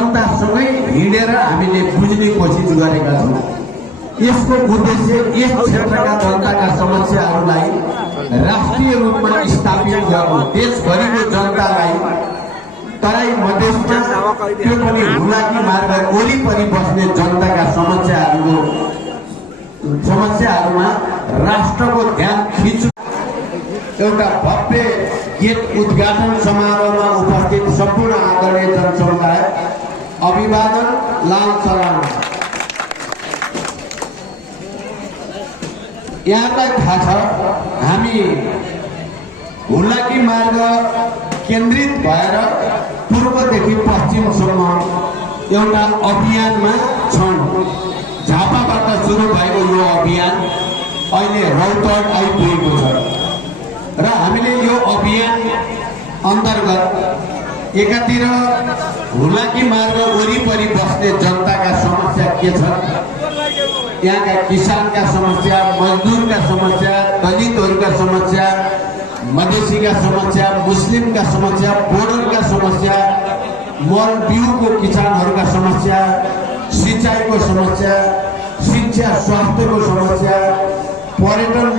जनतासँगै हिँडेर हामीले बुझ्ने कोसिस गरेका छौँ। यसको उद्देश्य यस क्षेत्रका जनताका समस्याहरूलाई राष्ट्रिय रूपमा स्थापित गर्नु, देशभरिको जनतालाई तराई मधेसमा त्यो पनि हुलाकी मार्ग वरिपरि बस्ने जनताका समस्याहरूमा राष्ट्रको ध्यान खिच्नु। एउटा भव्य गेट उद्घाटन समारोहमा उपस्थित सम्पूर्ण आदरणीय जनसमुदाय अभिवादन, लाल सलाम। यहाँलाई थाहा छ, हामी हुलाकी मार्ग केन्द्रित भएर पूर्वदेखि पश्चिमसम्म एउटा अभियानमा छौँ। झापाबाट सुरु भएको यो अभियान अहिले रौतहट आइपुगेको छ र हामीले यो अभियान अन्तर्गत एकातिर हुलाकी मार्ग वरिपरि बस्ने जनताका समस्या के छ, यहाँका किसानका समस्या, मजदुरका समस्या, दलितहरूका समस्या, मधेसीका समस्या, मुस्लिमका समस्या, बोडोका समस्या, मल बिउको किसानहरूका समस्या, सिंचाइको समस्या, शिक्षा स्वास्थ्यको समस्या, पर्यटन